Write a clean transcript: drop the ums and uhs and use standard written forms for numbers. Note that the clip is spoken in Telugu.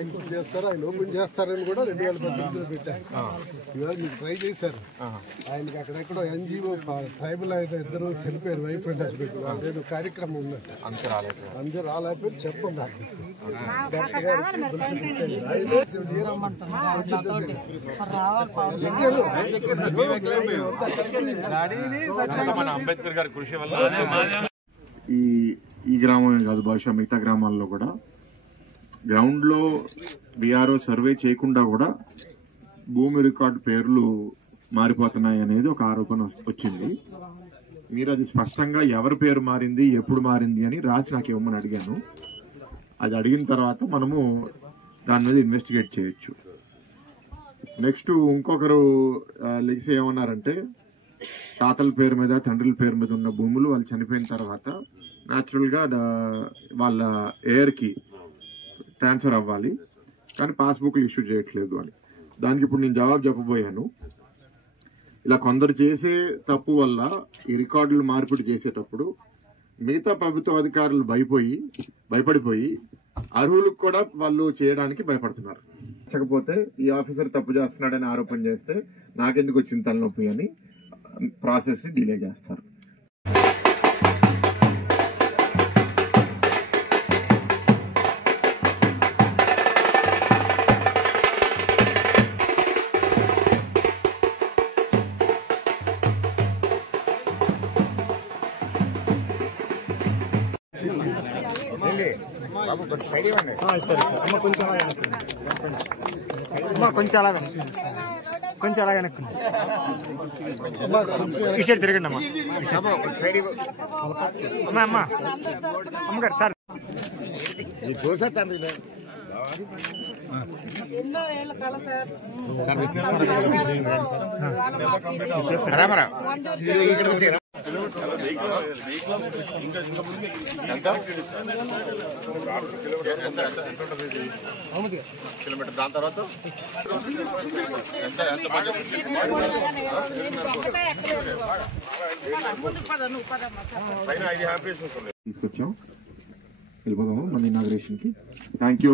ఆయన చేస్తారు, ఆయన ఓపెన్ చేస్తారని కూడా 2018లో పెట్టారు. ఇవాళ మీకు ట్రై చేశారు. ఆయనకి అక్కడెక్కడో NGO ట్రైబల్ అయితే ఇద్దరు చనిపోయారు, వైఫ్ అండ్ హస్బెండ్. వాళ్ళేదో కార్యక్రమం ఉందంట, అందరూ రాలేకపోయి చెప్పండి. అంబేద్కర్ గారి కృషి వల్ల ఈ గ్రామమే కాదు, బహుశా మిగతా గ్రామాల్లో కూడా గ్రౌండ్ లో BRO సర్వే చేయకుండా కూడా భూమి రికార్డు పేర్లు మారిపోతున్నాయి అనేది ఒక ఆరోపణ వచ్చింది. మీరు అది స్పష్టంగా ఎవరి పేరు మారింది, ఎప్పుడు మారింది అని రాసి నాకు ఇవ్వమని అడిగాను. అది అడిగిన తర్వాత మనము దాని మీద ఇన్వెస్టిగేట్ చేయొచ్చు. నెక్స్ట్ ఇంకొకరు లెగ్స్ ఏమన్నారంటే, తాతల పేరు మీద తండ్రుల పేరు మీద ఉన్న భూములు వాళ్ళు చనిపోయిన తర్వాత న్యాచురల్ గా వాళ్ళ ఎయిర్ కి ట్రాన్స్ఫర్ అవ్వాలి, కానీ పాస్బుక్లు ఇష్యూ చేయట్లేదు అని. దానికి ఇప్పుడు నేను జవాబు చెప్పబోయాను. ఇలా కొందరు చేసే తప్పు వల్ల ఈ రికార్డులు మార్పిడి చేసేటప్పుడు మిగతా ప్రభుత్వ అధికారులు భయపడిపోయి అర్హులకు కూడా వాళ్ళు చేయడానికి భయపడుతున్నారు. లేకపోతే ఈ ఆఫీసర్ తప్పు చేస్తున్నాడని ఆరోపణ చేస్తే నాకెందుకు వచ్చింది తలనొప్పి అని ప్రాసెస్ ని డిలే చేస్తారు. కొంచెం అలాగే ఇటు తిరగండి అమ్మా. అమ్మా అమ్మగారు సార్ ఎన్నో ఏళ్ళ కళ సార్. కిలోమీటర్ దాని తర్వాత తీసుకొచ్చాం, వెళ్ళిపోదాము మన ఇనాగ్రేషన్ కి. Thank you.